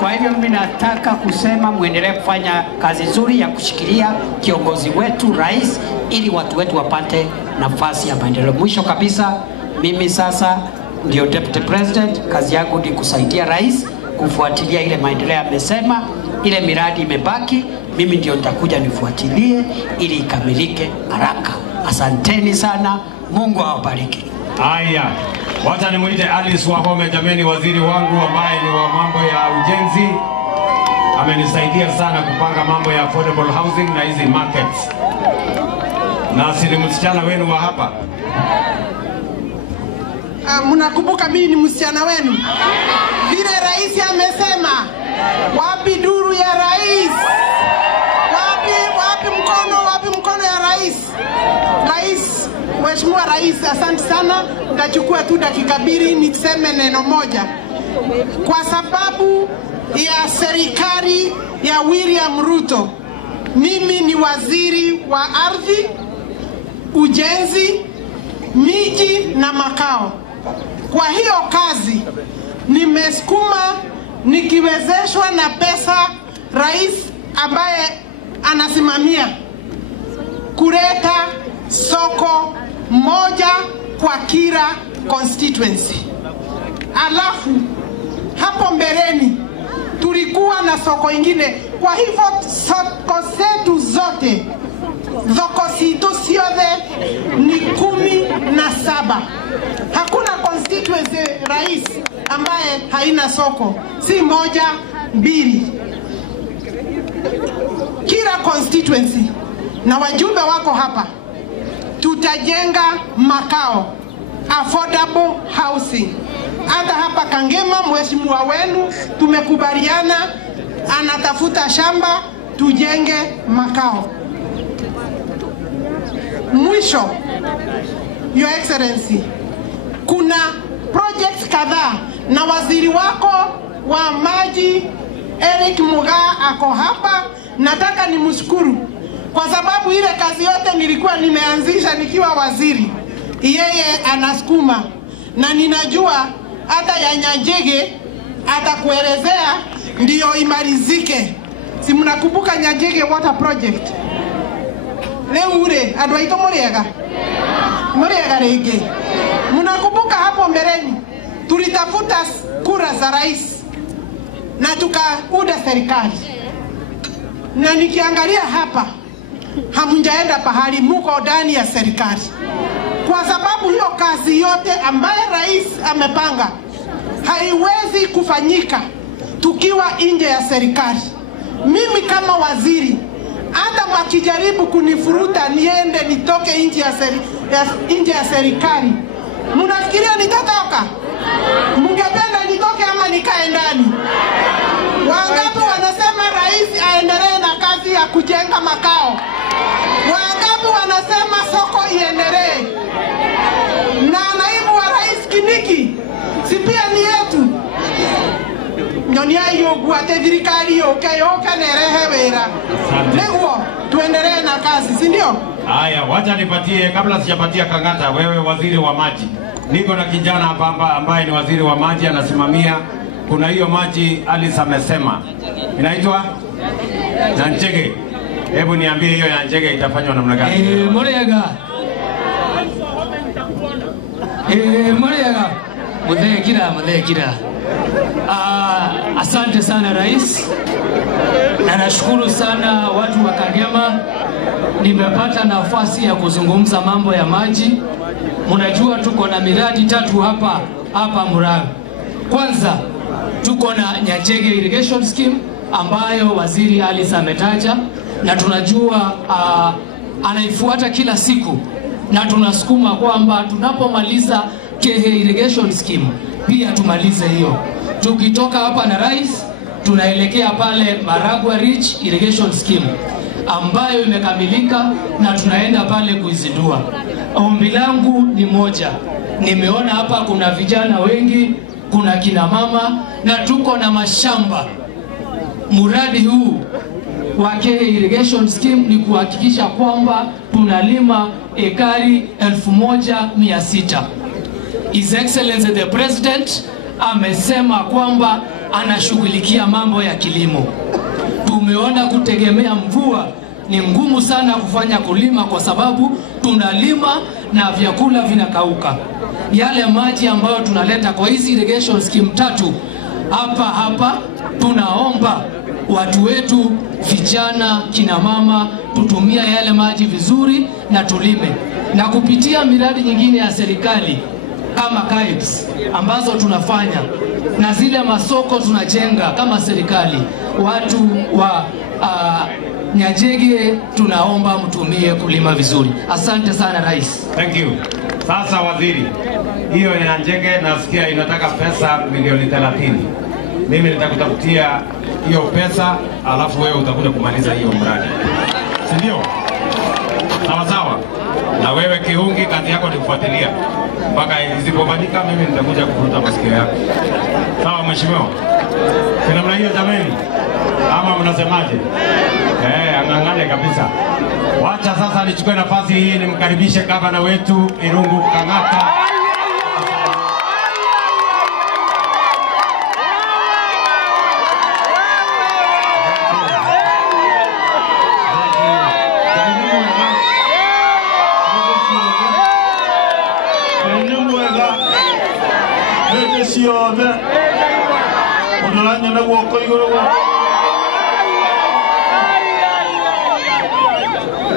Kwa hivyo mimi nataka kusema muendelee kufanya kazi nzuri ya kushikilia kiongozi wetu rais, ili watu wetu wapate nafasi ya maendeleo. Mwisho kabisa, mimi sasa ndio deputy president, kazi yangu ni kusaidia rais kufuatilia ile maendeleo amesema. Ile miradi imebaki, mimi ndio nitakuja nifuatilie ili ikamilike haraka. Asanteni sana, Mungu awabariki. Haya, wacha nimuite Alice Wahome, jameni, waziri wangu ambaye ni wa mambo ya ujenzi. Amenisaidia sana kupanga mambo ya affordable housing na hizi markets. Na si msichana wenu wa hapa. Mnakumbuka mimi ni msichana wenu? Vile rais amesema, wapi duru ya rais? Wapi mkono ya rais? Mheshimiwa Rais, asante sana. Nitachukua tu dakika mbili niseme neno moja. Kwa sababu ya serikali ya William Ruto, mimi ni waziri wa ardhi, ujenzi, miji na makao. Kwa hiyo kazi nimesukuma nikiwezeshwa na pesa rais ambaye anasimamia kuleta soko moja kwa kila constituency. Alafu hapo mbeleni tulikuwa na soko ingine. Kwa hivyo soko zetu zote ni 17. Hakuna constituency rais ambaye haina soko, si moja, mbili. Kila constituency, na wajumbe wako hapa, tutajenga makao, affordable housing. Hata hapa Kangema, mheshimiwa wenu tumekubaliana, anatafuta shamba tujenge makao. Mwisho, Your Excellency, kuna projects kadhaa na waziri wako wa maji Eric Mugaa ako hapa. Nataka nimshukuru kwa sababu ile kazi yote nilikuwa nimeanzisha nikiwa waziri, yeye anasukuma, na ninajua hata ya Nyajege atakuelezea ndio imalizike. Si mnakumbuka Nyajege water project? Leo ule adwaito muriega rege. Mnakumbuka hapo mbeleni tulitafuta kura za rais na tukauda serikali, na nikiangalia hapa hamjaenda pahali, muko ndani ya serikali. Kwa sababu hiyo kazi yote ambaye rais amepanga haiwezi kufanyika tukiwa nje ya serikali. Mimi kama waziri, hata wakijaribu kunifuruta niende nitoke nje ya serikali, mnafikiria nitatoka? Mungependa nitoke ama nikae ndani? Wangapi wanasema rais aendelee na kazi ya kujenga makao? Wangapi wanasema soko iendelee? Na naibu wa rais Kindiki, si pia ni yetu? Nyonia hiyo guate thirikari yoke nerehe wera. Leo tuendelee na kazi, si ndio? Haya, wacha nipatie, kabla sijapatia Kang'ata, wewe waziri wa maji. Niko na kijana hapa ambaye ni waziri wa maji, anasimamia. Kuna hiyo maji Alice amesema inaitwa Nyajege. Hebu niambie hiyo Nyajege itafanywa namna gani? Muriega. Muriega. Mudhekira. Asante sana rais. Na nashukuru sana watu wa Kangema. Nimepata nafasi ya kuzungumza mambo ya maji. Mnajua tuko na miradi 3 hapa Murang'a. Kwanza tuko na Nyajege irrigation scheme ambayo waziri Alice ametaja, na tunajua anaifuata kila siku, na tunasukuma kwamba tunapomaliza Kehe irrigation scheme pia tumalize hiyo. Tukitoka hapa na rais tunaelekea pale Maragua Ridge irrigation scheme ambayo imekamilika na tunaenda pale kuizindua. Ombi langu ni moja. Nimeona hapa kuna vijana wengi, kuna kina mama, na tuko na mashamba. Muradi huu wa Kehe irrigation scheme ni kuhakikisha kwamba tunalima ekari 1600. His Excellency the President amesema kwamba anashughulikia mambo ya kilimo. Tumeona kutegemea mvua ni ngumu sana kufanya kulima, kwa sababu tunalima na vyakula vinakauka. Yale maji ambayo tunaleta kwa hizi irrigation scheme 3 hapa tunaomba watu wetu, vijana, kina mama, tutumia yale maji vizuri na tulime. Na kupitia miradi nyingine ya serikali kama KAIBS ambazo tunafanya na zile masoko tunajenga kama serikali, watu wa Nyajege tunaomba mtumie kulima vizuri. Asante sana Rais. Thank you. Sasa waziri, hiyo ya Nyajege nasikia inataka pesa milioni 30. Mimi nitakutafutia hiyo pesa, alafu wewe utakuja kumaliza hiyo mradi. Si ndio? Sawa sawa. Na wewe Kiungi, kazi yako ni kufuatilia mpaka isipobadilika, mimi nitakuja kufuta masikio yako. Sawa mheshimiwa? Si namna hiyo jameni? Ama mnasemaje? Angangane kabisa. Wacha sasa nichukue nafasi hii nimkaribishe gavana wetu Irungu Kang'ata.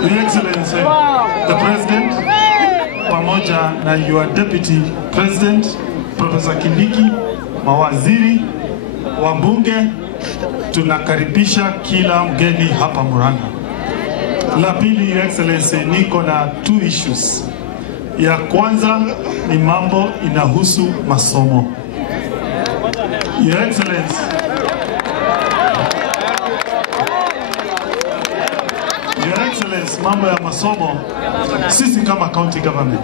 Your Excellency, the President, pamoja na your Deputy President, Professor Kindiki, mawaziri, wabunge, tunakaribisha kila mgeni hapa Murang'a. La pili, Your Excellency, niko na 2 issues. Ya kwanza ni mambo inahusu masomo. Your Excellency, mambo ya masomo, sisi kama county government,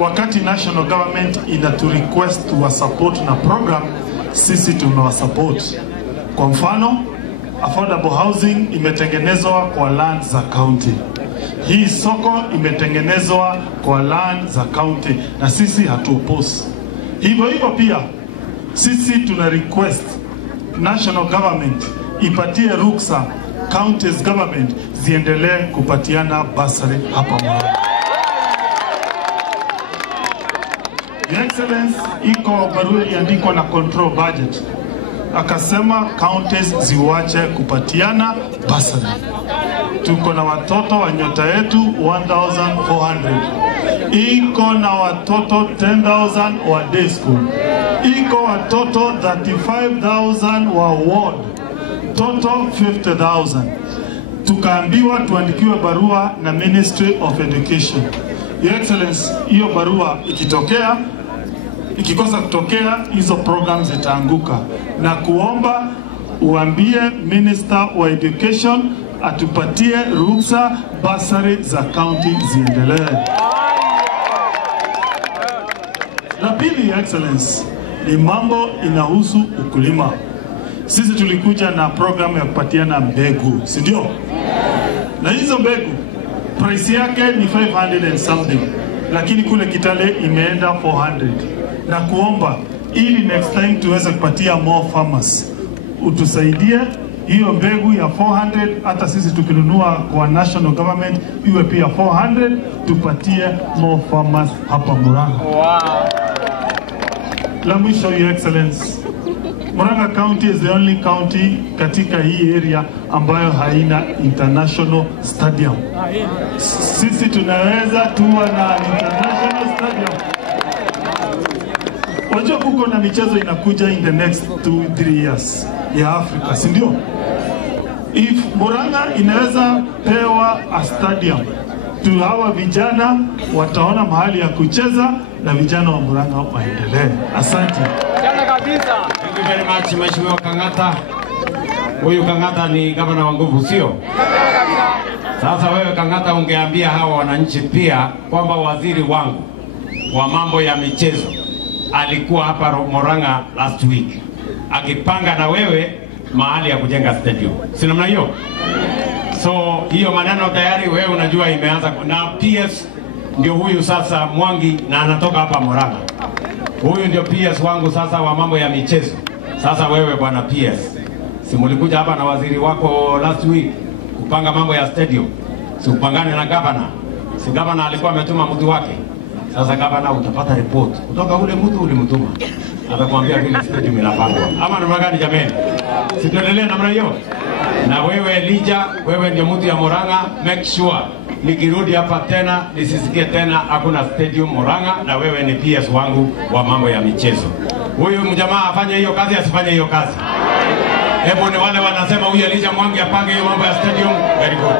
wakati national government inatu request to support na program, sisi tunawasupport. Kwa mfano, affordable housing imetengenezwa kwa land za county. Hii soko imetengenezwa kwa land za county na sisi hatuoppose. Hivyo pia sisi tuna request national government ipatie ruksa counties government ziendelee kupatiana basari hapa Murang'a. Your Excellency, iko barua iandikwa na control budget, akasema counties ziwache kupatiana basari. Tuko na watoto wa nyota yetu 1400, iko na watoto 10,000 wa day school, iko watoto 35,000 wa ward, total 50,000. Tukaambiwa tuandikiwe barua na Ministry of Education. Your Excellency, hiyo barua ikikosa kutokea, hizo programs zitaanguka, na kuomba uambie Minister wa Education atupatie ruhusa basari za county ziendelee. La pili, Your Excellency, ni mambo inahusu ukulima. Sisi tulikuja na program ya kupatiana mbegu, si ndio? Na hizo mbegu price yake ni 500 and something, lakini kule Kitale imeenda 400. Na kuomba ili next time tuweze kupatia more farmers, utusaidie hiyo mbegu ya 400, hata sisi tukinunua kwa national government iwe pia 400, tupatie more farmers hapa Murang'a. Wow. La mwisho, Your Excellency, Murang'a County is the only county katika hii area ambayo haina international stadium. Sisi tunaweza tuwa na international stadium. Wajua kuko na michezo inakuja in the next 2-3 years ya Afrika, si ndio? If Murang'a inaweza pewa a stadium, hawa vijana wataona mahali ya kucheza na vijana wa Murang'a waendelee. Asante. Thank you very much, Mheshimiwa Kang'ata. Huyu Kang'ata ni gavana wa nguvu, sio? Sasa wewe Kang'ata, ungeambia hawa wananchi pia kwamba waziri wangu wa mambo ya michezo alikuwa hapa Murang'a last week akipanga na wewe mahali ya kujenga stadium. Si namna hiyo? So hiyo maneno tayari wewe unajua imeanza, na PS ndio huyu sasa Mwangi, na anatoka hapa Murang'a. Huyu ndio PS wangu sasa wa mambo ya michezo. Sasa wewe bwana PS, si mulikuja hapa na waziri wako last week kupanga mambo ya stadium? Si upangane na gavana? Si gavana alikuwa ametuma mtu wake? Sasa gavana utapata report kutoka ule mtu ulimtuma, atakwambia vile stadium inapangwa. Ama namna gani jameni? Si tuendelee namna hiyo? Na wewe Lija, wewe ndio mtu ya Murang'a, make sure nikirudi hapa tena nisisikie tena hakuna stadium Murang'a, na wewe ni PS wangu wa mambo ya michezo. Huyu mjamaa afanye hiyo kazi, asifanye hiyo kazi? Hebu ni wale wanasema huyu Elijah Mwangi apange hiyo mambo ya stadium, very good.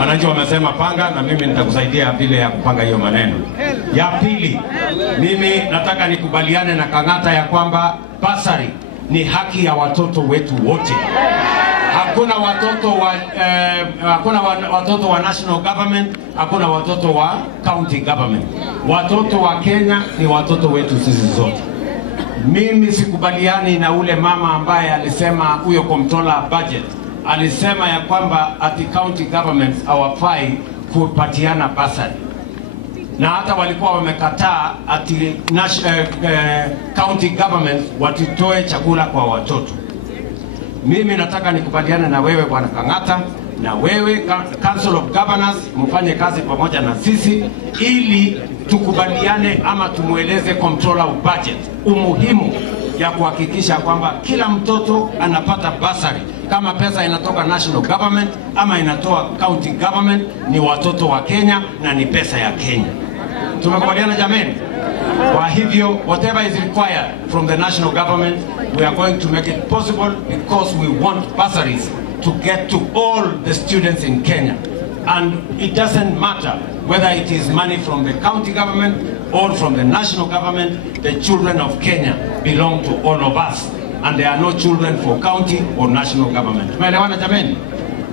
Wananchi wamesema panga, na mimi nitakusaidia vile ya kupanga hiyo maneno. Ya pili, mimi nataka nikubaliane na Kang'ata ya kwamba basari ni haki ya watoto wetu wote. Hakuna watoto wa national government, hakuna watoto wa county government. Watoto wa Kenya ni watoto wetu sisi zote. Mimi sikubaliani na ule mama ambaye alisema, huyo comptroller budget alisema ya kwamba ati county governments hawafai kupatiana basari, na hata walikuwa wamekataa ati county governments watitoe chakula kwa watoto. Mimi nataka nikubaliane na wewe bwana Kang'ata, na wewe Council of Governors, mfanye kazi pamoja na sisi ili tukubaliane ama tumueleze comptroller of budget umuhimu ya kuhakikisha kwamba kila mtoto anapata basari. Kama pesa inatoka national government ama inatoa county government, ni watoto wa Kenya na ni pesa ya Kenya. Tumekubaliana jameni? Kwa hivyo, whatever is required from the national government, we are going to make it possible, because we want bursaries to get to all the students in Kenya. And it doesn't matter whether it is money from the county government or from the national government. The children of Kenya belong to all of us, and there are no children for county or national government. Tumeelewana jameni?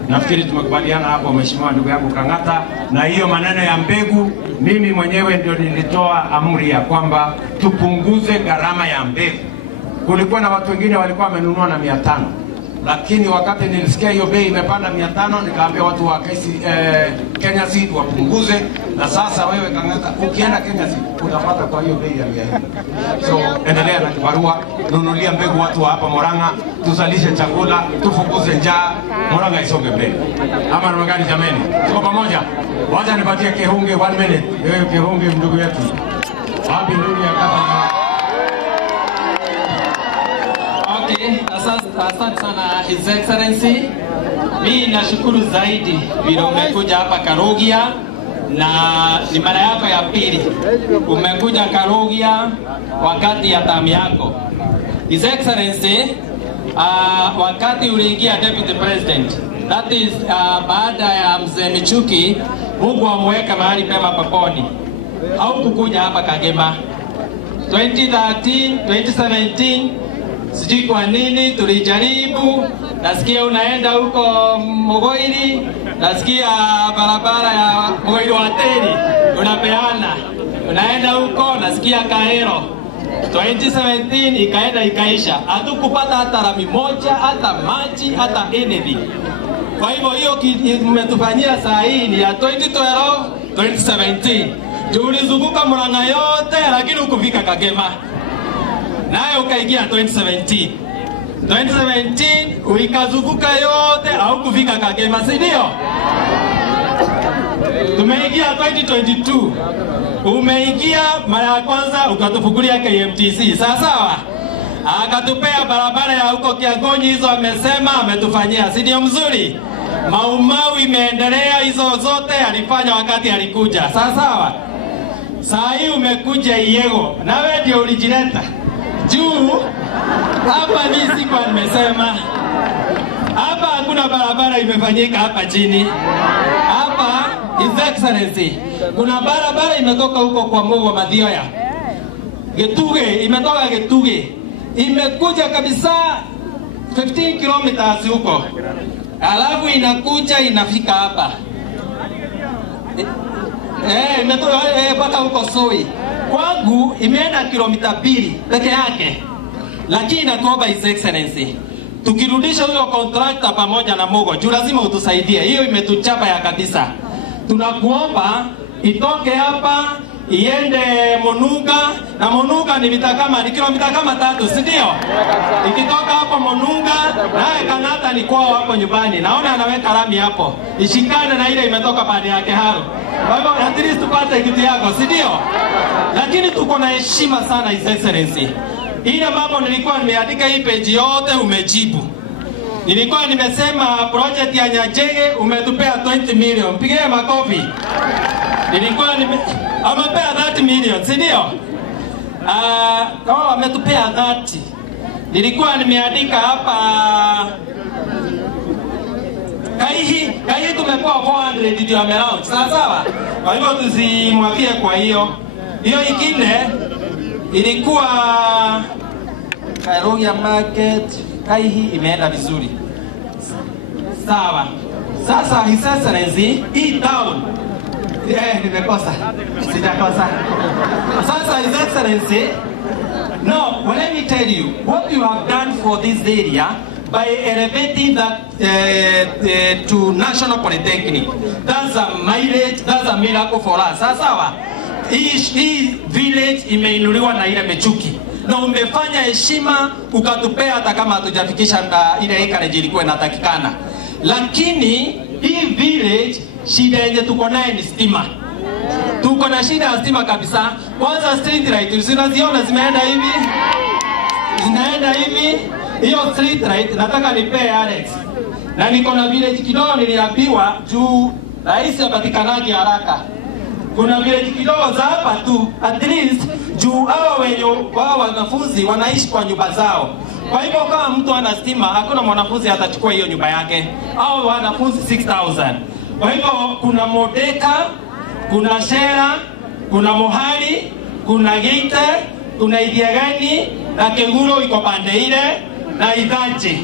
Nafikiri tumekubaliana hapo, mheshimiwa ndugu yangu Kang'ata. Na hiyo maneno ya mbegu, mimi mwenyewe ndio nilitoa amri ya kwamba tupunguze gharama ya mbegu. Kulikuwa na watu wengine walikuwa wamenunua na 500, lakini wakati nilisikia hiyo bei imepanda 500, nikaambia watu wa Kenya Seed wapunguze. Na sasa wewe Kang'ata, ukienda Kenya Seed utapata kwa hiyo bei ya 100. So endelea na kibarua, nunulia mbegu watu wa hapa Murang'a, tuzalishe chakula, tufukuze njaa, Murang'a isonge mbele. Ama namna gani jameni? Tuko pamoja? Wacha nipatie Kihungi 1 minute. Wewe Kihungi ndugu yetu, wapi ndugu ya kata? Okay, asante sana His Excellency. Mimi nashukuru zaidi vile umekuja hapa Karogia, na ni mara yako ya pili umekuja Karogia wakati ya tamu yako. His Excellency, wakati uliingia Deputy President, that is baada ya Mzee Michuki, Mungu amweka mahali pema peponi, haukukuja hapa Kagema. 2013, 2017 sijui kwa nini tulijaribu. Nasikia unaenda huko Mogoiri, nasikia barabara ya Mogoiri Wateri unapeana, unaenda huko nasikia Kahero. 2017 ikaenda ikaisha, hatukupata hata rami moja, hata maji, hata anything. Kwa hivyo hiyo mmetufanyia saa hii ni ya 2012, 2017. Tulizunguka Murang'a yote lakini ukufika Kagema. Naye ukaingia 2017. 2017 uikazunguka yote au kufika Kagema, si ndio? Tumeingia 2022. Umeingia mara ya kwanza ukatufukulia KMTC. Sawa? Akatupea barabara ya huko Kiagonyi, hizo amesema ametufanyia. Si ndio mzuri? Maumau imeendelea, hizo zote alifanya wakati alikuja. Sawa? Saa hii umekuja Yego. Na wewe ndio ulijileta. Juu hapa mimi sikuwa nimesema. Hapa hakuna barabara imefanyika hapa chini. Hapa His Excellency, kuna barabara imetoka huko kwa Mogo Mathioya. Getuge, imetoka Getuge. Imekuja kabisa 15 kilometers huko. Alafu inakuja inafika hapa. Imetoka mpaka huko Soi. Kwangu imeenda kilomita 2 peke yake. Lakini natuomba His Excellency, tukirudisha huyo contractor pamoja na Mogo, juu lazima utusaidie. Hiyo imetuchapa ya kabisa. Tunakuomba itoke hapa iende Monunga, na Monunga ni kilomita kama 3, si ndio? Ikitoka hapo Monunga, naye Kang'ata ni kwao hapo nyumbani. Naona anaweka lami hapo. Ishikane na ile imetoka pande yake Haru. Kwa hivyo at least tupate kitu yako, si ndio? Lakini tuko na heshima sana His Excellency. Ile mambo nilikuwa nimeandika hii page yote umejibu. Nilikuwa nimesema project ya Nyachege umetupea 20 million. Mpigie makofi. Nilikuwa amepea 30 million, si ndio? Kama ametupea 30. Nilikuwa nimeandika hapa Kaihi tumepewa 400 ndio amelaunch. Sawa? Kwa hivyo tusimwagie kwa hiyo. Hiyo ingine ilikuwa Kairogia Market, Kaihi imeenda vizuri. Sawa. Sasa His Excellency, hii town nimekosa. Sijakosa. Sasa His Excellency, now let me tell you what you have done for this area by elevating that to National Polytechnic. That's a mileage, that's a miracle for us. Sawa. Hii village imeinuliwa na ile Mechuki. Na umefanya heshima ukatupea hata kama hatujafikisha ile acreage ilikuwa inatakikana. Lakini hii village shida yenye tuko nayo ni stima. Tuko na shida ya stima kabisa. Kwanza street light zinaziona zimeenda hivi. Zinaenda hivi. Hiyo street light nataka nipee Alex. Na niko na village kidogo niliambiwa juu rais apatikanaje haraka. Kuna village kidogo za hapa tu at least juu hao wanafunzi wanaishi kwa nyumba zao. Kwa hivyo kama mtu ana stima hakuna mwanafunzi atachukua hiyo nyumba yake. Hao wanafunzi 6000. Kwa hivyo kuna Modeka, kuna Shera, kuna Mohari, kuna Geita, kuna Idiagani na Keguro iko pande ile na Idhaje.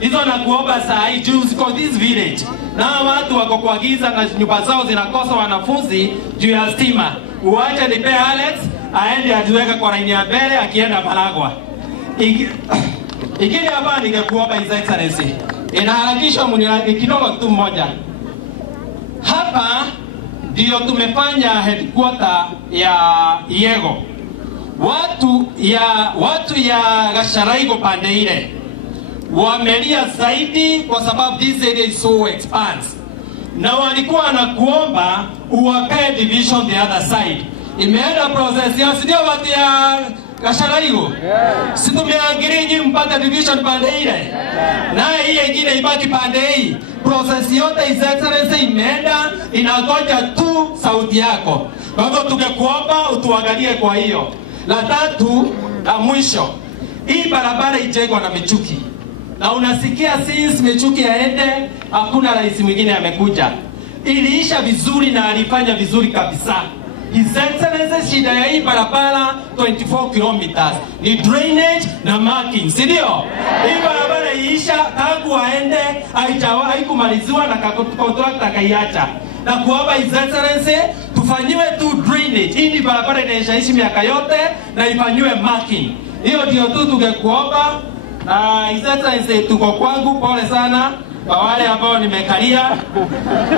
Hizo nakuomba saa hii juu ziko this village. Na watu wako kwa giza na nyumba zao zinakosa wanafunzi juu ya stima. Uache nipe Alex aende ajiweka kwa laini ya mbele akienda Malagwa. Ikini hapa ningekuomba His Excellency. Inaharakishwa kidogo tu mmoja. Hapa ndio tumefanya headquarter ya Yego. Watu ya Gasharaiko pande ile wamelia zaidi kwa sababu this area is so expansive. Na walikuwa na kuomba uwapee division the other side. Imeenda process ya sio watu ya Gasharaiko. Si tumeagiri nyinyi mpate division pande ile. Na hii nyingine ibaki pande hii. Process yote His Excellency imeenda inagoja tu sauti yako. Kwa hivyo tungekuomba utuangalie kwa hiyo. La tatu la mwisho. Hii barabara ijengwa na Mechuki. Na unasikia since Mechuki aende hakuna rais mwingine amekuja. Iliisha vizuri na alifanya vizuri kabisa. His Excellency shida ya hii barabara 24 kilometers ni drainage na marking, si ndio? Hii barabara iisha tangu aende haikumaliziwa na contractor kaiacha. Na kuomba His Excellency tufanyiwe tu drainage. Hii ni barabara inaishaishi miaka yote na ifanywe marking. Hiyo ndio tu tungekuomba. His Excellency tuko kwangu, pole sana kwa wale ambao nimekalia.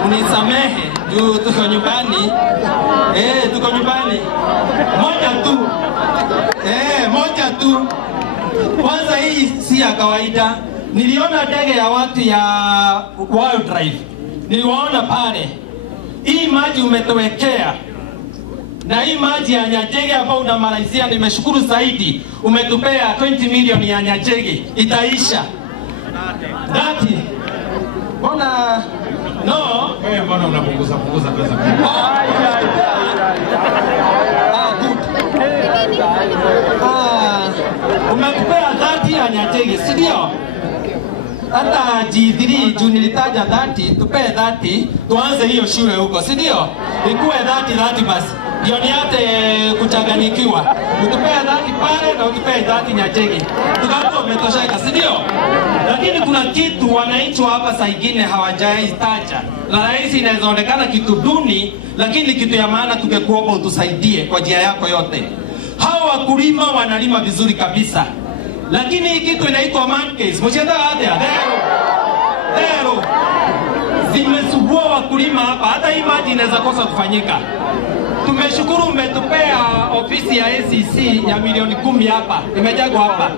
Unisamehe juu tuko nyumbani. Tuko nyumbani. Moja tu. Kwanza hii si ya kawaida. Niliona ndege ya watu ya Wildlife. Niliwaona pale. Hii maji umetowekea. Na hii maji ya Nyachege ambao unamalizia nimeshukuru zaidi. Umetupea 20 million ya Nyachege. Itaisha. Dati. Mbona no? Mbona unapunguza pesa? Umetupea 30 ya Nyachege, si ndio? Hata G3 juu nilitaja 30, tupe 30, tuanze hiyo shule huko, si ndio? Ikuwe 30 basi. Ndio niate kuchanganyikiwa. Utupea 30 pale na utupea 30 Nyachege. Tukapo umetosheka, si ndio? Lakini kuna kitu wananchi hapa saa nyingine hawajaitaja. Na rais inaonekana kitu duni, lakini kitu ya maana tungekuomba utusaidie kwa njia yako yote. Hao wakulima wanalima vizuri kabisa. Lakini hii kitu inaitwa man case. Mchenda hadi Leo. Zimesubua wakulima hapa. Hata hii maji inaweza kosa kufanyika. tumeshukuru umetupea ofisi ya ACC ya milioni 10 hapa, imejengwa hapa,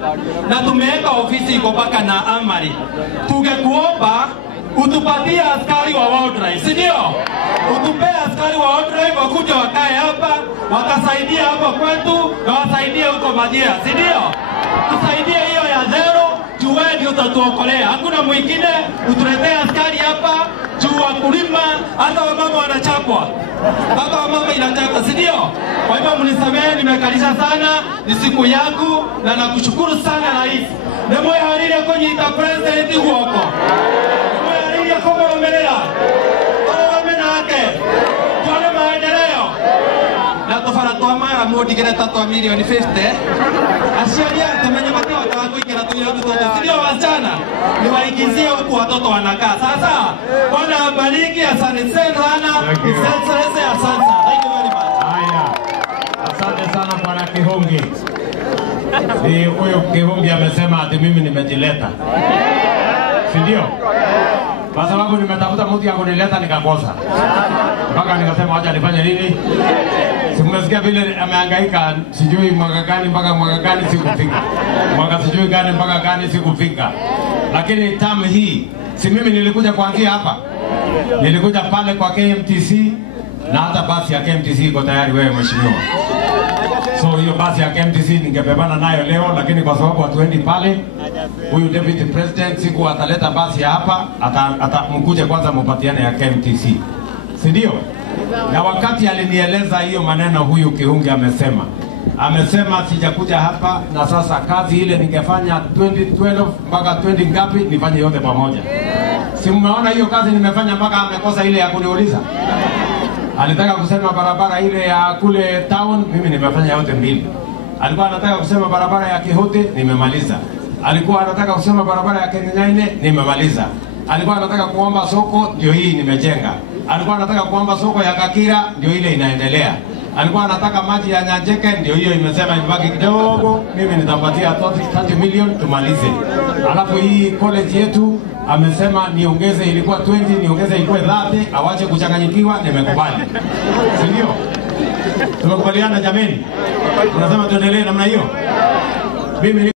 na tumeweka ofisi iko mpaka na Amari. Tungekuomba utupatie askari wa wildlife, si ndio? Utupee askari wa wildlife wakuja wakae hapa, watasaidia hapa kwetu na wasaidie huko Majira, si ndio? Tusaidie hiyo ya zero, juu wewe ndio utatuokolea. Hakuna mwingine, utuletee askari hapa juu wakulima, hata wamama wanachapwa. Hata wamama inachapa, si ndio? Kwa hivyo mnisamehe, nimekalisha sana, ni siku yangu na nakushukuru sana rais. Nemo ya hariri kunyita president huko. Nemo ya hariri kwa wamelea. Wamenake. Tuone maendeleo. Na tofara toa mara modi kile 3 milioni 50. Asialia temenye watu watakuikira tu yote toto. Sio wasichana. Niwaigizie huku watoto wanakaa. Sasa Bwana abariki, asante sana. Asante sana. Thank you very much. Haya. Asante sana Bwana Kihongi. Huyo Kihongi amesema ati mimi nimejileta. Si ndio? Kwa sababu nimetafuta mtu ya kunileta nikakosa. Mpaka nikasema acha nifanye nini? Simesikia vile amehangaika, sijui mwaka gani mpaka mwaka gani sikufika. Mwaka sijui gani mpaka gani sikufika. Lakini tamu hii, si mimi nilikuja kuanzia hapa. Nilikuja pale kwa KMTC na hata basi ya KMTC iko tayari wewe mheshimiwa. So hiyo basi ya KMTC ningebebana nayo leo, lakini kwa sababu hatuendi pale, huyu deputy president siku ataleta basi ya hapa, mkuje kwanza mpatiane ya KMTC. Si ndio? Na wakati alinieleza hiyo maneno huyu Kihungi amesema sijakuja hapa na sasa kazi ile ningefanya 2012 mpaka 20 ngapi nifanye yote pamoja. Si mmeona hiyo kazi nimefanya mpaka amekosa ile ya kuniuliza. Alitaka kusema barabara ile ya kule town, mimi nimefanya yote mbili. Alikuwa anataka kusema barabara ya Kihote, nimemaliza. Alikuwa anataka kusema barabara ya Kenyaine, nimemaliza. Alikuwa anataka kuomba soko, ndio hii nimejenga. Alikuwa anataka kuomba soko ya Kakira, ndio ile inaendelea. Alikuwa anataka maji ya Nyanjeke, ndio hiyo imesema ibaki kidogo, mimi nitapatia 30 million tumalize. Alafu hii college yetu amesema niongeze, ilikuwa 20 niongeze ikuwe 30, awache kuchanganyikiwa, nimekubali. Si ndio? Tumekubaliana jameni? Tunasema tuendelee namna hiyo. Mimi